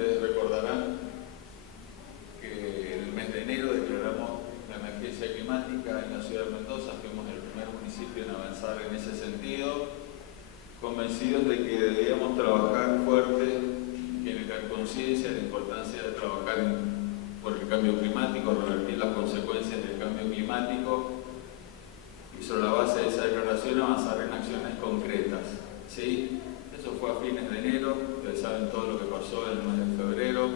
ustedes recordarán que en el mes de enero declaramos la emergencia climática en la ciudad de Mendoza. Fuimos el primer municipio en avanzar en ese sentido, convencidos de que debíamos trabajar fuerte, generar conciencia de la importancia de trabajar por el cambio climático, revertir las consecuencias del cambio climático y sobre la base de esa declaración avanzar en acciones concretas. ¿Sí? Eso fue a fines de enero, ustedes saben todo lo que pasó en el mes de febrero,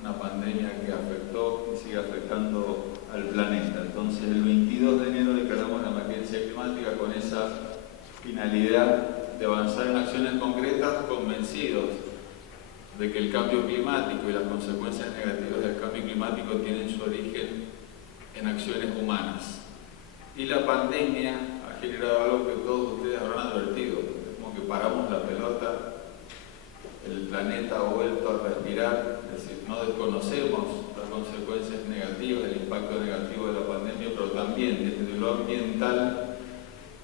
una pandemia que afectó y sigue afectando al planeta. Entonces el 22 de enero declaramos la emergencia climática con esa finalidad de avanzar en acciones concretas, convencidos de que el cambio climático y las consecuencias negativas del cambio climático tienen su origen en acciones humanas. Y la pandemia ha generado algo que todos ustedes habrán advertido, como que paramos la pelota, el planeta ha vuelto a respirar, es decir, no desconocemos las consecuencias negativas, el impacto negativo de la pandemia, pero también desde lo ambiental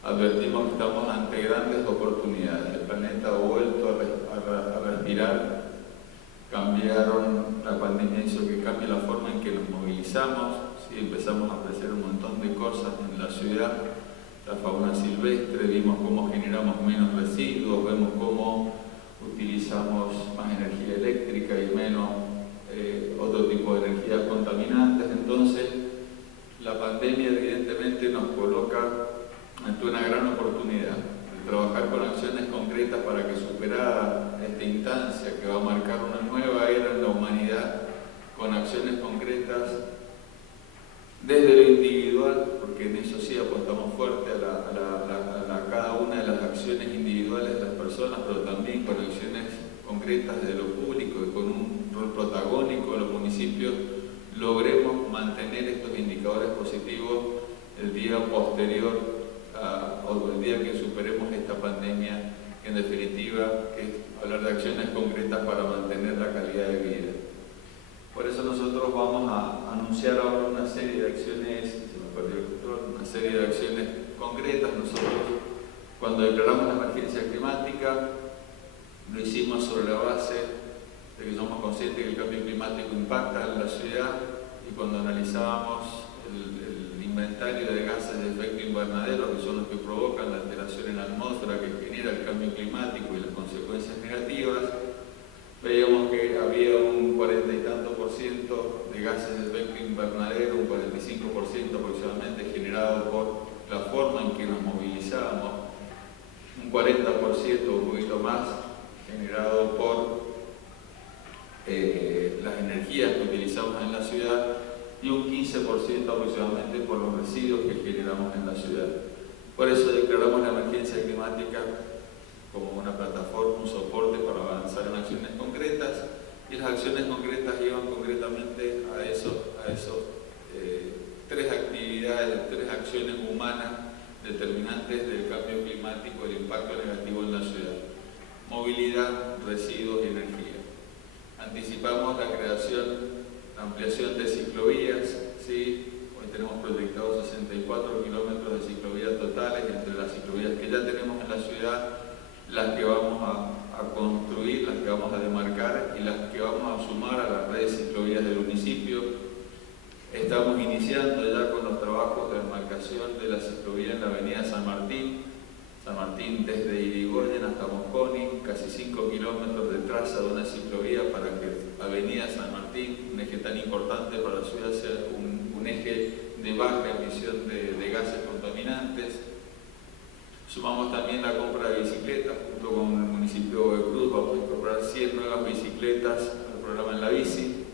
advertimos que estamos ante grandes oportunidades. El planeta ha vuelto a respirar, la pandemia hizo que cambie la forma en que nos movilizamos, ¿sí? Empezamos a apreciar un montón de cosas en la ciudad, la fauna silvestre, vimos cómo generamos menos residuos, vemos cómo utilizamos más energía eléctrica y menos otro tipo de energías contaminantes. Entonces, la pandemia evidentemente nos coloca ante una gran oportunidad de trabajar con acciones concretas para que, superada esta instancia que va a marcar una nueva era en la humanidad, con acciones concretas desde lo individual, porque en eso sí apostamos fuerte a cada una de las acciones individuales de las personas, pero también con acciones concretas de lo público y con un rol protagónico de los municipios, logremos mantener estos indicadores positivos el día posterior o el día que superemos esta pandemia, que en definitiva es hablar de acciones concretas para mantener la calidad de vida. Por eso nosotros vamos a anunciar ahora una serie de acciones, una serie de acciones concretas. Nosotros, cuando declaramos la emergencia climática, lo hicimos sobre la base de que somos conscientes que el cambio climático impacta en la ciudad, y cuando analizábamos el inventario de gases de efecto invernadero, que son los que provocan la alteración en la atmósfera que genera el cambio climático y las consecuencias negativas, veíamos que había un 40 y tanto % de gases de efecto invernadero, un 45% aproximadamente generado por la forma en que nos movilizábamos, un 40% o un poquito más generado por las energías que utilizamos en la ciudad, y un 15% aproximadamente por los residuos que generamos en la ciudad. Por eso declaramos la emergencia climática como una plataforma, un soporte para avanzar en acciones concretas, y las acciones concretas llevan concretamente a esos tres actividades, tres acciones humanas determinantes del cambio climático, el impacto negativo en la ciudad: movilidad, residuos y energía. Anticipamos la creación, la ampliación de ciclovías, ¿sí? Hoy tenemos proyectados 64 kilómetros de ciclovías totales, entre las ciclovías que ya tenemos en la ciudad, las que vamos a construir, las que vamos a demarcar y las que vamos a sumar a las redes ciclovías del municipio. Estamos iniciando ya con los trabajos de demarcación de la ciclovía en la avenida San Martín desde Irigoyen hasta Mosconi, casi 5 kilómetros de traza de una ciclovía para que avenida San Martín, un eje tan importante para la ciudad, sea un eje de baja emisión de gases contaminantes. Sumamos también la compra de bicicletas, junto con el municipio de Cruz vamos a incorporar 100 nuevas bicicletas al programa En la Bici,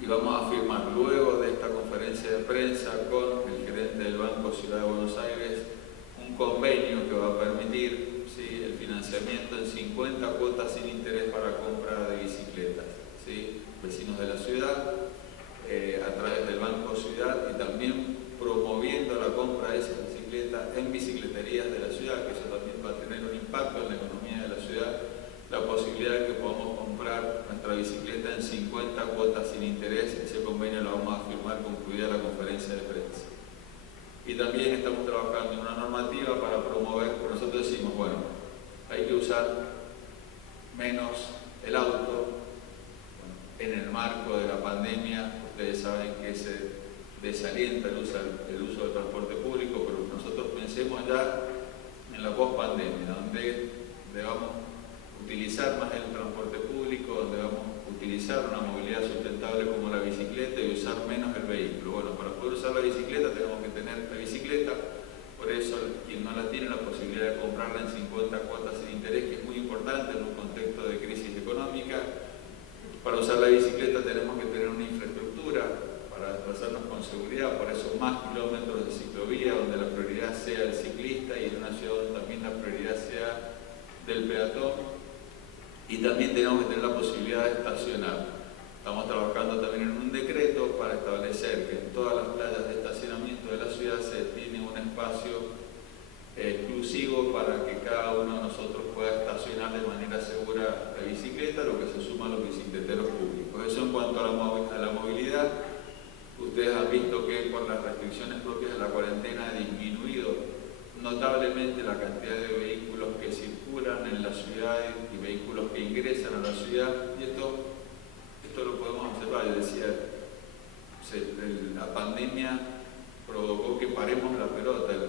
y vamos a firmar luego de esta conferencia de prensa con el gerente del Banco Ciudad de Buenos Aires un convenio que va a permitir, ¿sí?, el financiamiento en 50 cuotas sin interés para compra de bicicletas, ¿sí?, vecinos de la ciudad, a través del Banco Ciudad, y también promoviendo la compra de esas bicicletas en bicicleterías de la ciudad, que eso también va a tener un impacto en la economía de la ciudad, la posibilidad de que podamos comprar nuestra bicicleta en 50 cuotas sin interés. Ese convenio lo vamos a firmar concluida la conferencia de prensa. Y también estamos trabajando en una normativa para promover, porque nosotros decimos, bueno, hay que usar menos el auto, en el marco de la pandemia, ustedes saben que se desalienta el uso del transporte público, pero nosotros pensemos ya en la post-pandemia, donde debamos utilizar más el transporte público, donde vamos a utilizar una movilidad sustentable como la bicicleta y usar menos el vehículo. Bueno, para poder usar la bicicleta tenemos que tener la bicicleta, por eso quien no la tiene la posibilidad de comprarla en 50 cuotas sin interés, que es muy importante en un contexto de crisis económica. Para usar la bicicleta tenemos que tener una infraestructura para desplazarnos con seguridad, por eso más kilómetros de ciclovía, donde la prioridad sea el ciclista y en una ciudad donde también la prioridad sea del peatón. Y también tenemos que tener la posibilidad de estacionar. Estamos trabajando también en un decreto para establecer que en todas las playas de estacionamiento de la ciudad se tiene un espacio exclusivo para que cada uno de nosotros pueda estacionar de manera segura la bicicleta, lo que se suma a los bicicleteros públicos. Eso en cuanto a la movilidad. Ustedes han visto que por las restricciones propias de la cuarentena ha disminuido notablemente la cantidad de vehículos que circulan en la ciudad y vehículos que ingresan a la ciudad, y esto lo podemos observar. Yo decía, la pandemia provocó que paremos la pelota, el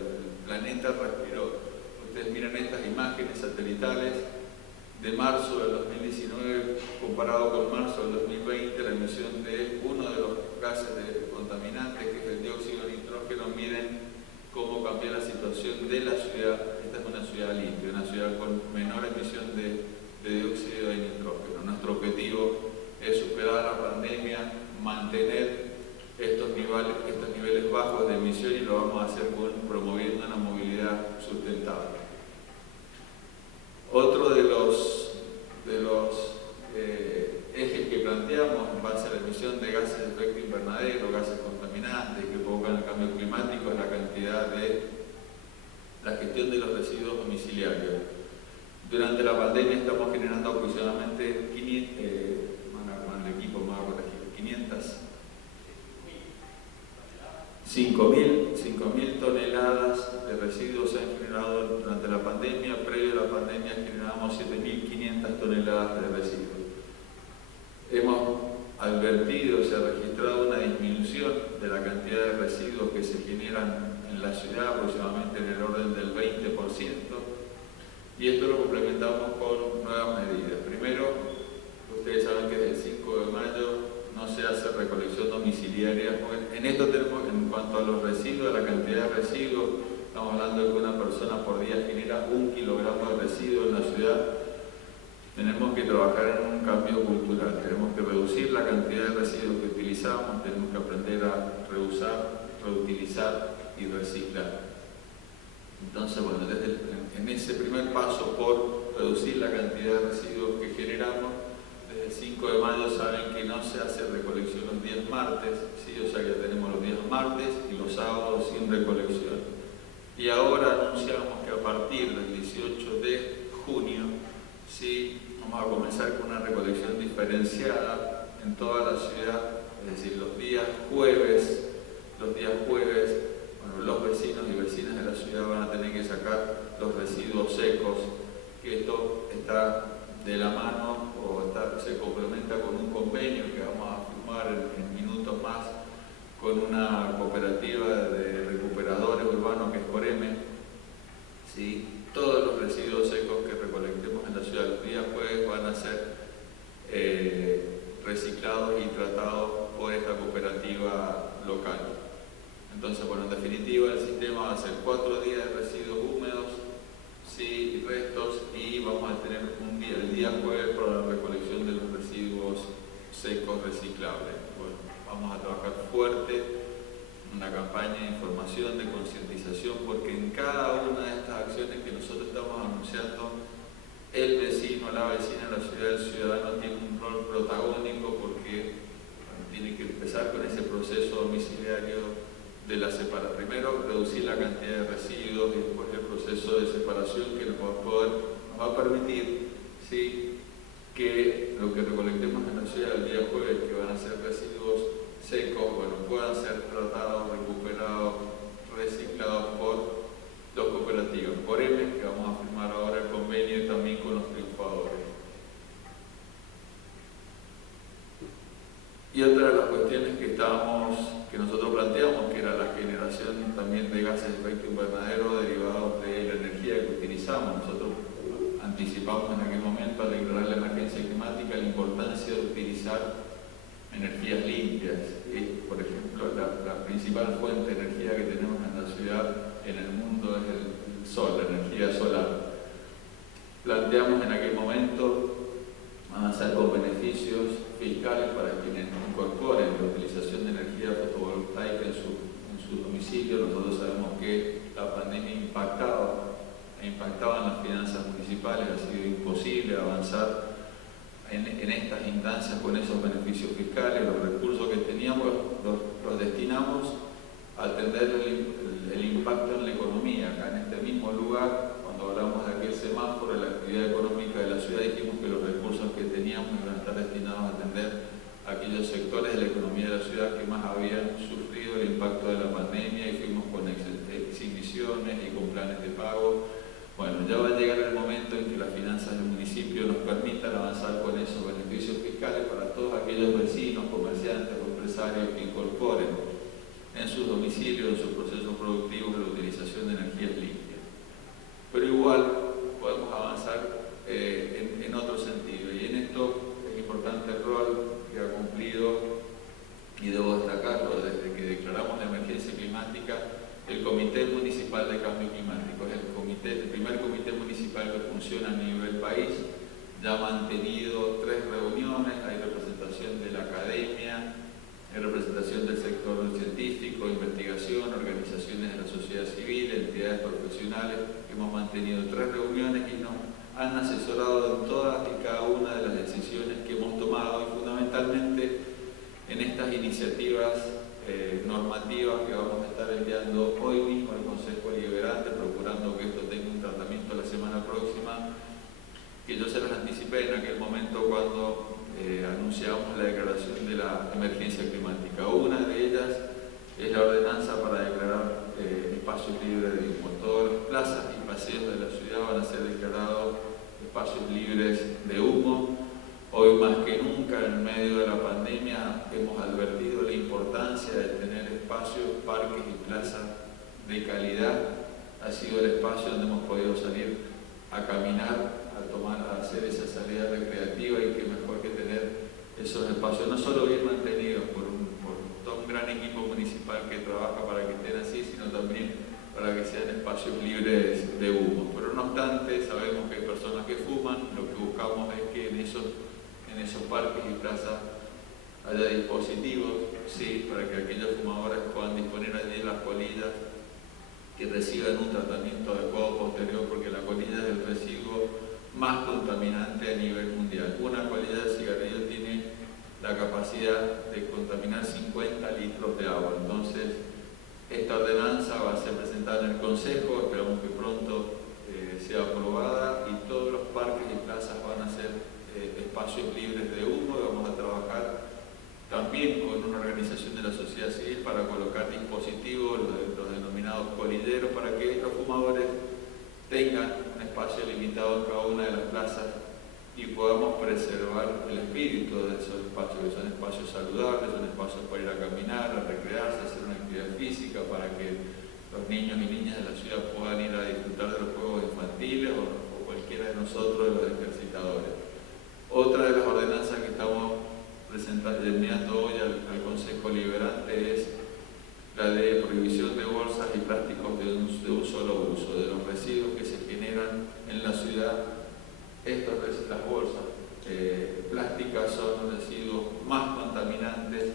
planeta respiró. Ustedes miran estas imágenes satelitales de marzo del 2019 comparado con marzo del 2020, la emisión de uno de los gases contaminantes, que es el dióxido de nitrógeno. Miren cómo cambia la situación de la ciudad. Esta es una ciudad limpia, una ciudad con menor emisión de dióxido de nitrógeno. Nuestro objetivo es superar la pandemia, mantener estos niveles bajos de emisión, y lo vamos a hacer promoviendo una movilidad sustentable. Otro de los ejes que planteamos en base a la emisión de gases de efecto invernadero, gases contaminantes que provocan el cambio climático, es la cantidad de la gestión de los residuos domiciliarios. Durante la pandemia estamos generando aproximadamente 5.000 toneladas de residuos se han generado durante la pandemia. Previo a la pandemia generamos 7.500 toneladas de residuos. Hemos advertido, se ha registrado una disminución de la cantidad de residuos que se generan en la ciudad, aproximadamente en el orden del 20%, y esto lo complementamos con nuevas medidas. Primero, ustedes saben que desde el 5 de mayo no se hace recolección domiciliaria. En esto tenemos, en cuanto a los residuos, la cantidad de residuos, estamos hablando de que una persona por día genera 1 kilogramo de residuos en la ciudad. Tenemos que trabajar en un cambio cultural, tenemos que reducir la cantidad de residuos que utilizamos, tenemos que aprender a reusar, reutilizar y reciclar. Entonces, bueno, en ese primer paso por reducir la cantidad de residuos que generamos, desde el 5 de mayo saben que no se hace recolección los días martes, ¿sí? O sea que ya tenemos los días martes y los sábados sin recolección. Y ahora anunciamos que a partir del 18 de junio, ¿sí?, vamos a comenzar con una recolección diferenciada en toda la ciudad, es decir, los días jueves, bueno, los vecinos y vecinas de la ciudad van a tener que sacar los residuos secos, que esto está de la mano o se complementa con un convenio que vamos a firmar en minutos más con una cooperativa de recuperadores urbanos que es Coreme, ¿sí? Todos los residuos secos que recolectemos en la ciudad los días jueves van a ser reciclados y tratados por esta cooperativa local. Entonces, bueno, en definitiva el sistema va a ser 4 días de residuos húmedos, ¿sí?, y restos, y vamos a tener el día jueves para la recolección de los residuos secos reciclables. Bueno, vamos a trabajar fuerte una campaña de información, de concientización, porque en cada una de estas acciones que nosotros estamos anunciando, el vecino, la vecina de la ciudad, el ciudadano tiene un rol protagónico, porque tiene que empezar con ese proceso domiciliario de la separación. Primero, reducir la cantidad de residuos, y después el proceso de separación que nos va a permitir, ¿sí?, que lo que recolectemos en la ciudad el día jueves, que van a ser residuos secos, bueno, puedan ser tratados, recuperados, reciclados por los cooperativos. Por M, que vamos a firmar ahora el convenio también con los triunfadores. Y otra de las cuestiones que nosotros planteamos, que era la generación también de gases de efecto invernadero derivados de la energía que utilizamos. Nosotros anticipamos en aquel momento, al declarar la emergencia climática, la importancia de utilizar energías limpias. Por ejemplo, la principal fuente de energía que tenemos en la ciudad, en el mundo, es el sol, la energía solar. Planteamos en aquel momento avanzar con beneficios fiscales para quienes incorporen la utilización de energía fotovoltaica en su domicilio. Nosotros sabemos que la pandemia impactaba en las finanzas municipales, ha sido imposible avanzar en estas instancias con esos beneficios fiscales. Los recursos que teníamos los destinamos a atender el impacto en la economía. Acá en este mismo lugar, cuando hablamos de aquel semáforo de la actividad económica de la ciudad, dijimos que los recursos que teníamos iban a estar destinados a atender a aquellos sectores de la economía de la ciudad que más habían sufrido el impacto de la pandemia, y fuimos con exhibiciones y con planes de pago. Bueno, ya va a llegar el momento en que las finanzas del municipio nos permitan avanzar con esos beneficios fiscales para todos aquellos vecinos, comerciantes o empresarios que incorporen en sus domicilios, en sus procesos productivos, la utilización de energías limpias. Pero igual podemos avanzar en otro sentido, y en esto es importante el rol que ha cumplido, y debo destacarlo, desde que declaramos la emergencia climática, el Comité Municipal de Cambio Climático. Es el primer comité municipal que funciona a nivel país. Ya ha mantenido 3 reuniones, hay representación de la academia, hay representación del sector científico, investigación, organizaciones de la sociedad civil, entidades profesionales. Hemos mantenido 3 reuniones y nos han asesorado en todas y cada una de las decisiones que hemos tomado, y fundamentalmente en estas iniciativas normativas que vamos a estar enviando hoy mismo al Consejo Deliberante, procurando que esto tenga un tratamiento la semana próxima, que yo se las anticipé en aquel momento cuando anunciamos la declaración de la emergencia climática. Una de ellas es la ordenanza para declarar espacios libres de humo. Todas las plazas y paseos de la ciudad van a ser declarados espacios libres de humo. Hoy más que nunca, en medio de la pandemia, hemos advertido la importancia de tener espacios, parques y plazas de calidad. Ha sido el espacio donde hemos podido salir a caminar, a hacer esa salida recreativa, y que mejor que tener esos espacios, no solo bien mantenidos por todo un gran equipo municipal que trabaja para que estén así, sino también para que sean espacios libres de humo. Pero no obstante, sabemos que hay personas que fuman. Lo que buscamos es que en esos parques y plazas haya dispositivos, sí, para que aquellos fumadores puedan disponer allí de las colillas, que reciban un tratamiento adecuado posterior, porque la colilla es el residuo más contaminante a nivel mundial. Una colilla de cigarrillo tiene la capacidad de contaminar 50 litros de agua. Entonces, esta ordenanza va a ser presentada en el Consejo, esperamos que pronto sea aprobada, y todos los parques y plazas van a ser espacios libres de humo. Y vamos a trabajar también con una organización de la sociedad civil para colocar dispositivos, los denominados colilleros, para que los fumadores tengan un espacio limitado en cada una de las plazas y podamos preservar el espíritu de esos espacios, que son espacios saludables, son espacios para ir a caminar, a recrearse, a hacer una actividad física, para que los niños y niñas de la ciudad puedan ir a disfrutar de los juegos infantiles o cualquiera de nosotros, de los ejercitadores. Otra de las ordenanzas que estamos enviando hoy al Consejo Deliberante es la de prohibición de bolsas y plásticos de un solo uso. De los residuos que se generan en la ciudad, las bolsas plásticas son los residuos más contaminantes.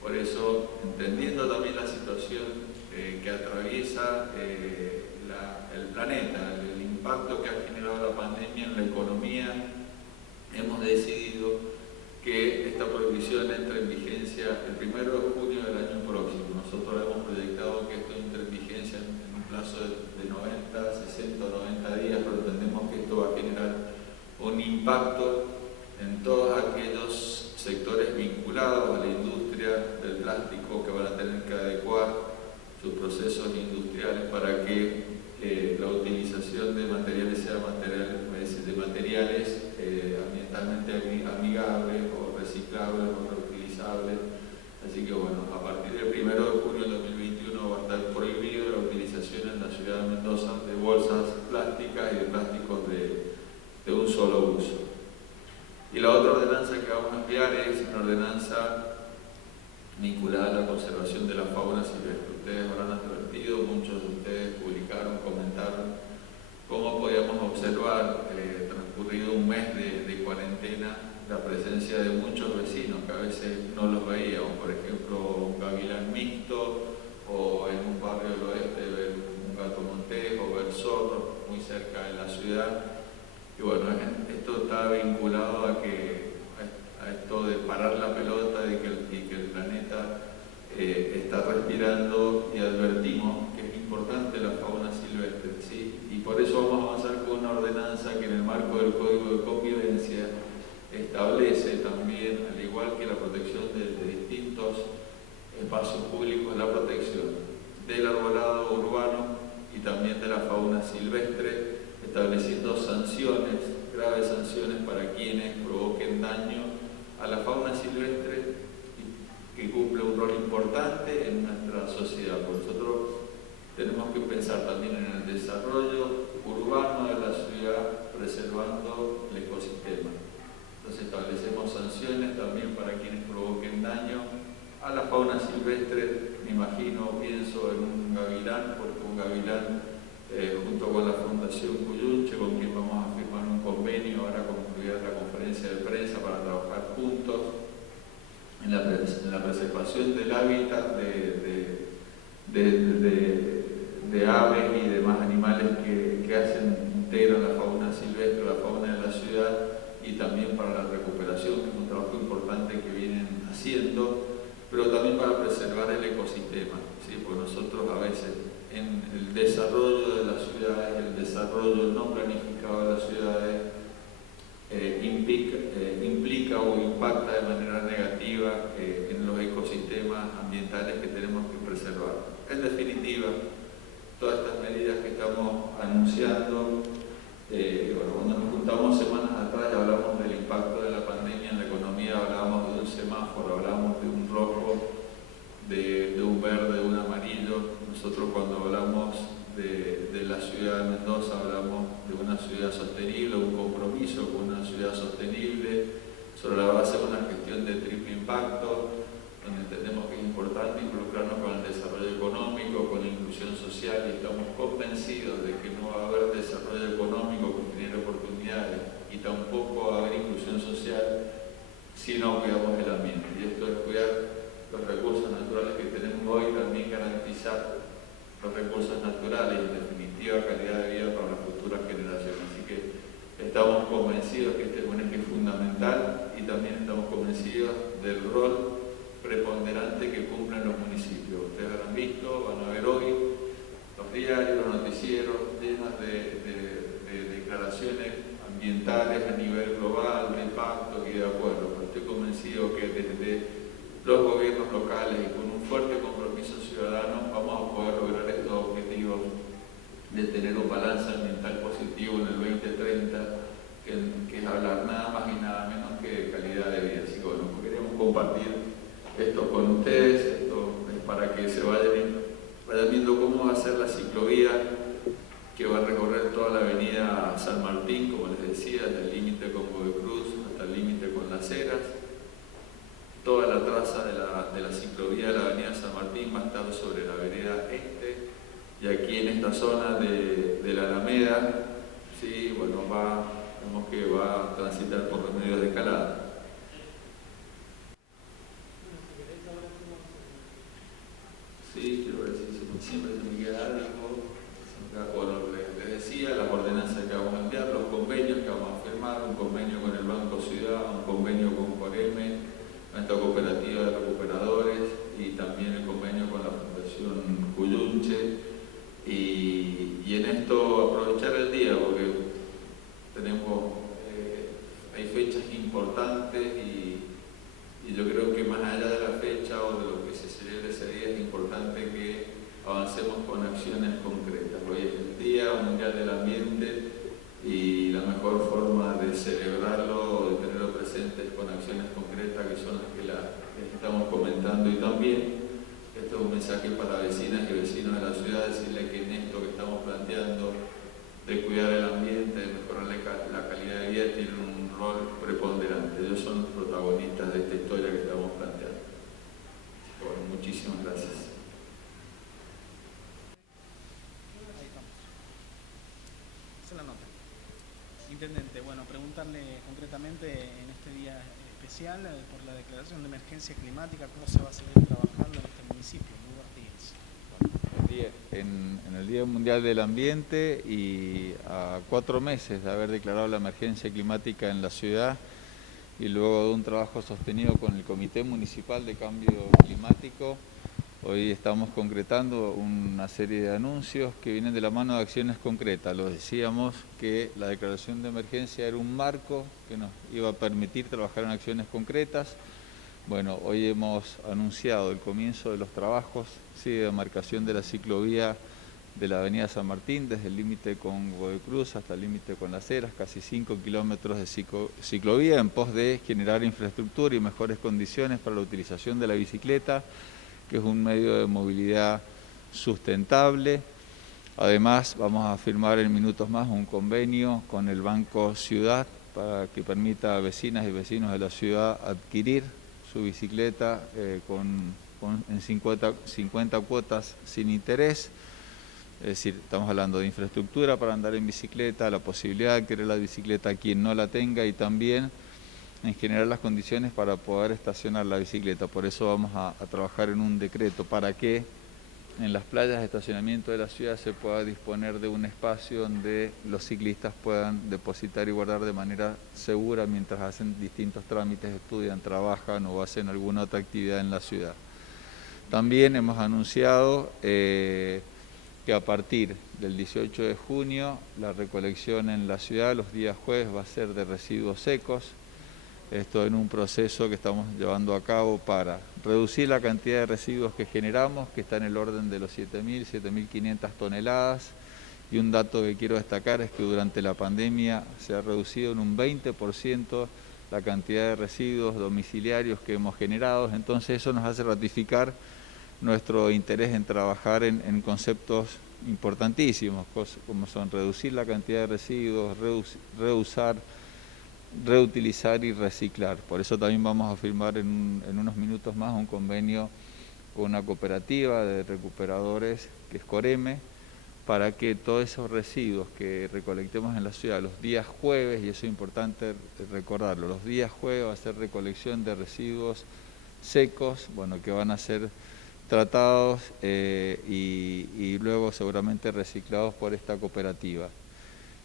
Por eso, entendiendo también la situación que atraviesa el planeta, el impacto que ha generado la pandemia en la economía, hemos decidido que esta prohibición entre en vigencia el 1 de junio del año próximo. Nosotros hemos proyectado que esto entre en vigencia en un plazo de 90, 60 o 90 días, pero entendemos que esto va a generar un impacto en todos aquellos sectores vinculados a la industria del plástico, que van a tener que adecuar sus procesos industriales para que la utilización de materiales sea materiales ambientalmente amigables o reciclables o reutilizables responsable. Así que bueno, a partir del 1 de junio del 2021 va a estar prohibido la utilización en la ciudad de Mendoza de bolsas plásticas y de plásticos de un solo uso. Y la otra ordenanza que vamos a enviar es una ordenanza vinculada a la conservación de la fauna silvestre. Ustedes habrán advertido, muchos de ustedes publicaron, comentaron cómo podíamos observar, transcurrido un mes de cuarentena, la presencia de muchos vecinos que a veces no los veíamos. Por ejemplo, un gavilán mixto, o en un barrio del oeste ver un gato montés o ver zorros muy cerca de la ciudad. Y bueno, esto está vinculado a esto de parar la pelota y que el planeta está respirando, y advertimos que es importante la fauna silvestre, ¿sí? Y por eso vamos a avanzar con una ordenanza que en el marco del Código de Convivencia establece también, al igual que la protección de distintos espacios públicos, la protección del arbolado urbano y también de la fauna silvestre, estableciendo sanciones, graves sanciones para quienes provoquen daño a la fauna silvestre, que cumple un rol importante en nuestra sociedad. Por nosotros tenemos que pensar también en el desarrollo urbano de la ciudad, preservando el ecosistema. Entonces establecemos sanciones también para quienes provoquen daño a la fauna silvestre. Me imagino, pienso en un gavilán, porque un gavilán, junto con la Fundación Cuyunche, con quien vamos a firmar un convenio, ahora concluida la conferencia de prensa para trabajar juntos en la preservación del hábitat de aves y demás animales que integran la fauna silvestre, la fauna de la ciudad, y también para la recuperación, que es un trabajo importante que vienen haciendo, pero también para preservar el ecosistema, ¿sí? Porque nosotros a veces en el desarrollo de las ciudades, el desarrollo no planificado de las ciudades, implica o impacta de manera negativa en los ecosistemas ambientales que tenemos que preservar. En definitiva, todas estas medidas que estamos anunciando, bueno, cuando nos juntamos semanas atrás y hablamos del impacto de la pandemia en la economía, hablábamos de un semáforo, hablábamos de un rojo, de un verde, de un amarillo. Nosotros cuando hablamos de la ciudad de Mendoza hablamos de una ciudad sostenible, un compromiso con una ciudad sostenible, sobre la base de una gestión de triple impacto, donde entendemos que es importante involucrarnos con el desarrollo económico, con la inclusión social, y estamos convencidos de que no va a haber desarrollo económico que genere oportunidades, y tampoco va a haber inclusión social si no cuidamos el ambiente. Y esto es cuidar los recursos naturales que tenemos hoy, también garantizar los recursos naturales y en definitiva calidad de vida para las futuras generaciones. Así que estamos convencidos que este es un eje fundamental, y también estamos convencidos del rol preponderante que cumplen los municipios. Ustedes habrán visto, van a ver hoy los diarios, los noticieros llenos de declaraciones ambientales a nivel global, de pactos y de acuerdos. Estoy convencido que desde los gobiernos locales y con un fuerte compromiso ciudadano vamos a poder lograr estos objetivos de tener un balance ambiental positivo en el 2030, que es hablar nada más y nada menos que de calidad de vida. Así que bueno, queremos compartir esto con ustedes. Esto es para que se vayan viendo cómo va a ser la ciclovía que va a recorrer toda la avenida San Martín, como les decía, desde el límite con Godoy Cruz hasta el límite con Las Heras. Toda la traza de la ciclovía de la avenida San Martín va a estar sobre la vereda este, y aquí en esta zona de la Alameda, sí, bueno, vemos que va a transitar por los medios de escalada. Sí, quiero ver si siempre se me queda algo. Bueno, les decía, las ordenanzas que vamos a enviar, los convenios que vamos a firmar, un convenio con el Banco Ciudad, un convenio con Coreme, nuestra cooperativa de recuperadores, y también el convenio con la Fundación Cuyunche. Y en esto aprovechar el día, porque hay fechas importantes generando. Y también, este es un mensaje para vecinas y vecinos de la ciudad, decirle que en esto que estamos planteando de cuidar el ambiente, de mejorar la calidad de vida, tienen un rol preponderante. Ellos son los protagonistas de esta historia que estamos planteando. Bueno, muchísimas gracias. La nota. Intendente, bueno, preguntarle concretamente en este día especial por la declaración de emergencia climática, ¿cómo se va a seguir trabajando en este municipio, Lugo Artigas? En el Día Mundial del Ambiente y a 4 meses de haber declarado la emergencia climática en la ciudad y luego de un trabajo sostenido con el Comité Municipal de Cambio Climático, hoy estamos concretando una serie de anuncios que vienen de la mano de acciones concretas. Lo decíamos que la declaración de emergencia era un marco que nos iba a permitir trabajar en acciones concretas. Bueno, hoy hemos anunciado el comienzo de los trabajos de demarcación de la ciclovía de la avenida San Martín, desde el límite con Godoy Cruz hasta el límite con Las Heras, casi 5 kilómetros de ciclovía en pos de generar infraestructura y mejores condiciones para la utilización de la bicicleta, que es un medio de movilidad sustentable. Además, vamos a firmar en minutos más un convenio con el Banco Ciudad para que permita a vecinas y vecinos de la ciudad adquirir su bicicleta en 50 cuotas sin interés. Es decir, estamos hablando de infraestructura para andar en bicicleta, la posibilidad de adquirir la bicicleta a quien no la tenga y también en generar las condiciones para poder estacionar la bicicleta. Por eso vamos a trabajar en un decreto para que en las playas de estacionamiento de la ciudad se pueda disponer de un espacio donde los ciclistas puedan depositar y guardar de manera segura mientras hacen distintos trámites, estudian, trabajan o hacen alguna otra actividad en la ciudad. También hemos anunciado que a partir del 18 de junio la recolección en la ciudad los días jueves va a ser de residuos secos. Esto en un proceso que estamos llevando a cabo para reducir la cantidad de residuos que generamos, que está en el orden de los 7.000, 7.500 toneladas. Y un dato que quiero destacar es que durante la pandemia se ha reducido en un 20% la cantidad de residuos domiciliarios que hemos generado. Entonces eso nos hace ratificar nuestro interés en trabajar en conceptos importantísimos, como son reducir la cantidad de residuos, reusar, reutilizar y reciclar. Por eso también vamos a firmar en unos minutos más un convenio con una cooperativa de recuperadores que es Coreme, para que todos esos residuos que recolectemos en la ciudad los días jueves, y eso es importante recordarlo, los días jueves va a ser recolección de residuos secos, bueno, que van a ser tratados y luego seguramente reciclados por esta cooperativa.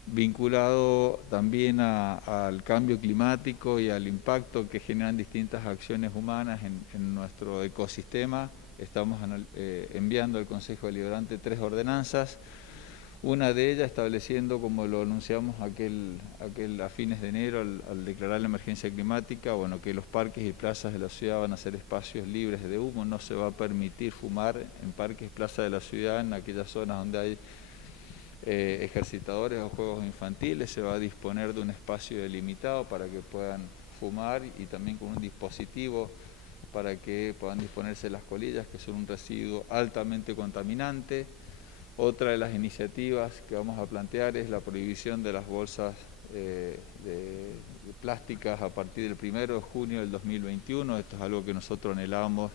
Vinculado también al cambio climático y al impacto que generan distintas acciones humanas en nuestro ecosistema, estamos enviando al Consejo Deliberante 3 ordenanzas, una de ellas estableciendo, como lo anunciamos a fines de enero al declarar la emergencia climática, bueno, que los parques y plazas de la ciudad van a ser espacios libres de humo, no se va a permitir fumar en parques y plazas de la ciudad, en aquellas zonas donde hay ejercitadores o juegos infantiles, se va a disponer de un espacio delimitado para que puedan fumar y también con un dispositivo para que puedan disponerse las colillas, que son un residuo altamente contaminante. Otra de las iniciativas que vamos a plantear es la prohibición de las bolsas de plásticas a partir del 1 de junio del 2021. Esto es algo que nosotros anhelamos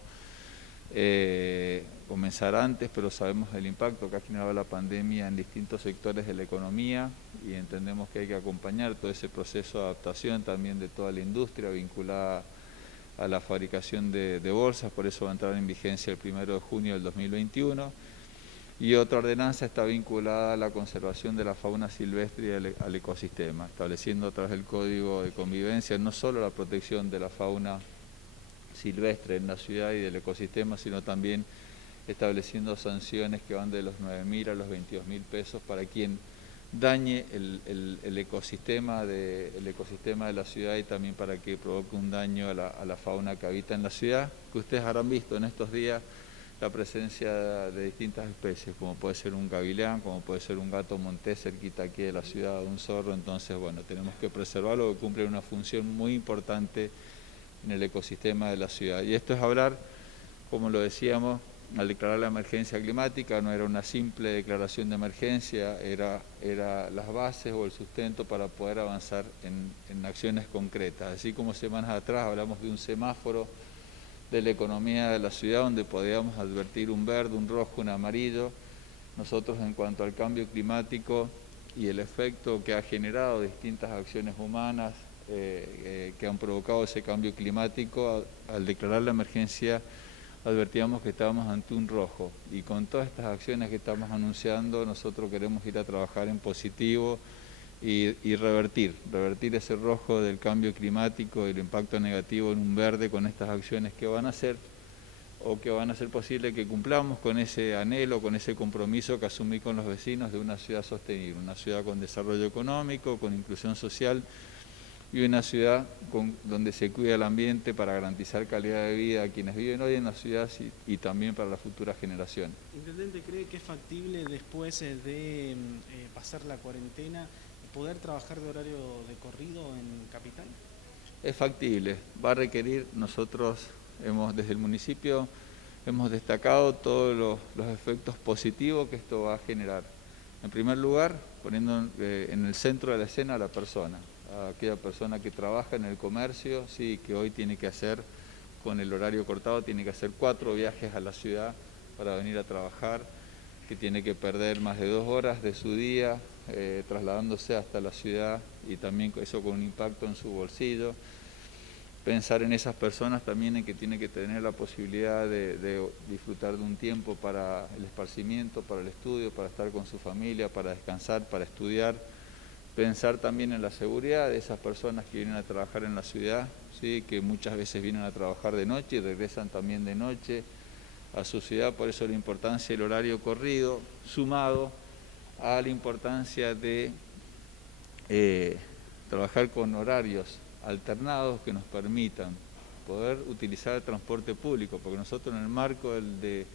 comenzar antes, pero sabemos el impacto que ha generado la pandemia en distintos sectores de la economía y entendemos que hay que acompañar todo ese proceso de adaptación también de toda la industria vinculada a la fabricación de bolsas, por eso va a entrar en vigencia el 1 de junio del 2021. Y otra ordenanza está vinculada a la conservación de la fauna silvestre y al ecosistema, estableciendo a través del Código de Convivencia no solo la protección de la fauna silvestre en la ciudad y del ecosistema, sino también estableciendo sanciones que van de los 9.000 a los 22.000 pesos para quien dañe el ecosistema de la ciudad y también para que provoque un daño a la fauna que habita en la ciudad, que ustedes habrán visto en estos días la presencia de distintas especies, como puede ser un gavilán, como puede ser un gato montés cerquita aquí de la ciudad, un zorro. Entonces, bueno, tenemos que preservarlo, que cumple una función muy importante en el ecosistema de la ciudad. Y esto es hablar como lo decíamos, al declarar la emergencia climática no era una simple declaración de emergencia, era las bases o el sustento para poder avanzar en acciones concretas. Así como semanas atrás hablamos de un semáforo de la economía de la ciudad donde podíamos advertir un verde, un rojo, un amarillo, nosotros en cuanto al cambio climático y el efecto que ha generado distintas acciones humanas que han provocado ese cambio climático, al declarar la emergencia advertíamos que estábamos ante un rojo, y con todas estas acciones que estamos anunciando nosotros queremos ir a trabajar en positivo y revertir ese rojo del cambio climático y el impacto negativo en un verde con estas acciones que van a hacer posible que cumplamos con ese anhelo, con ese compromiso que asumí con los vecinos de una ciudad sostenible, una ciudad con desarrollo económico, con inclusión social, y una ciudad donde se cuida el ambiente para garantizar calidad de vida a quienes viven hoy en la ciudad y también para las futuras generaciones. Intendente, ¿cree que es factible después de pasar la cuarentena poder trabajar de horario de corrido en Capital? Es factible, va a requerir, nosotros desde el municipio hemos destacado todos los efectos positivos que esto va a generar. En primer lugar, poniendo en el centro de la escena a la persona, a aquella persona que trabaja en el comercio, sí, que hoy tiene que hacer, con el horario cortado, tiene que hacer 4 viajes a la ciudad para venir a trabajar, que tiene que perder más de 2 horas de su día trasladándose hasta la ciudad, y también eso con un impacto en su bolsillo. Pensar en esas personas también en que tiene que tener la posibilidad de disfrutar de un tiempo para el esparcimiento, para el estudio, para estar con su familia, para descansar, para estudiar. Pensar también en la seguridad de esas personas que vienen a trabajar en la ciudad, ¿sí? Que muchas veces vienen a trabajar de noche y regresan también de noche a su ciudad. Por eso la importancia del horario corrido, sumado a la importancia de trabajar con horarios alternados que nos permitan poder utilizar el transporte público, porque nosotros en el marco de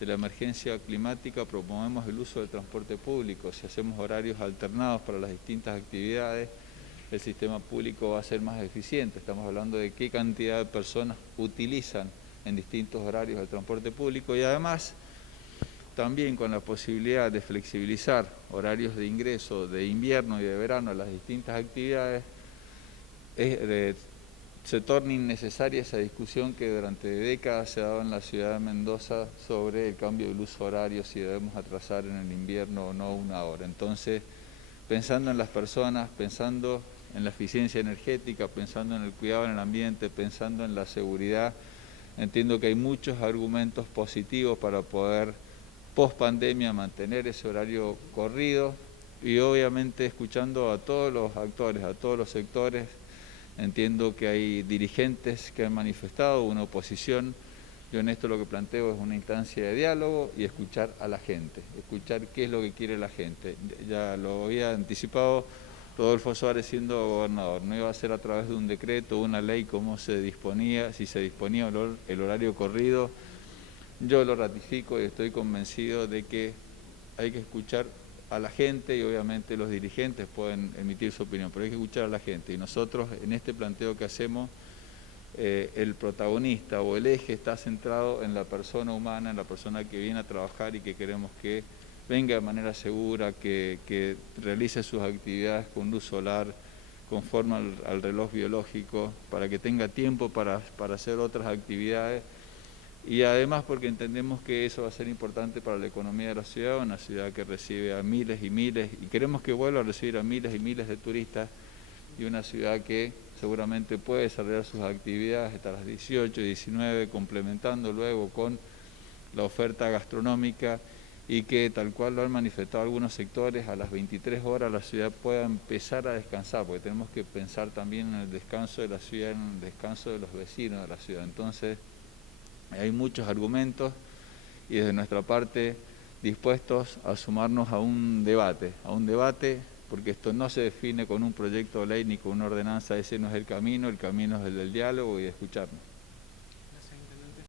la emergencia climática promovemos el uso del transporte público. Si hacemos horarios alternados para las distintas actividades, el sistema público va a ser más eficiente. Estamos hablando de qué cantidad de personas utilizan en distintos horarios el transporte público, y además también con la posibilidad de flexibilizar horarios de ingreso de invierno y de verano a las distintas actividades, se torna innecesaria esa discusión que durante décadas se ha dado en la ciudad de Mendoza sobre el cambio del uso horario, si debemos atrasar en el invierno o no 1 hora. Entonces, pensando en las personas, pensando en la eficiencia energética, pensando en el cuidado en el ambiente, pensando en la seguridad, entiendo que hay muchos argumentos positivos para poder, post pandemia, mantener ese horario corrido, y obviamente escuchando a todos los actores, a todos los sectores. Entiendo que hay dirigentes que han manifestado una oposición. Yo en esto lo que planteo es una instancia de diálogo y escuchar a la gente, escuchar qué es lo que quiere la gente. Ya lo había anticipado Rodolfo Suárez siendo gobernador, no iba a ser a través de un decreto, una ley como se disponía, si se disponía el horario corrido. Yo lo ratifico y estoy convencido de que hay que escuchar a la gente, y obviamente los dirigentes pueden emitir su opinión, pero hay que escuchar a la gente, y nosotros en este planteo que hacemos, el protagonista o el eje está centrado en la persona humana, en la persona que viene a trabajar y que queremos que venga de manera segura, que realice sus actividades con luz solar, conforme al reloj biológico, para que tenga tiempo para hacer otras actividades. Y además porque entendemos que eso va a ser importante para la economía de la ciudad, una ciudad que recibe a miles y miles, y queremos que vuelva a recibir a miles y miles de turistas, y una ciudad que seguramente puede desarrollar sus actividades hasta las 18, 19, complementando luego con la oferta gastronómica, y que, tal cual lo han manifestado algunos sectores, a las 23 horas la ciudad pueda empezar a descansar, porque tenemos que pensar también en el descanso de la ciudad, en el descanso de los vecinos de la ciudad. Entonces, hay muchos argumentos, y desde nuestra parte dispuestos a sumarnos a un debate, porque esto no se define con un proyecto de ley ni con una ordenanza. Ese no es el camino es el del diálogo y de escucharnos.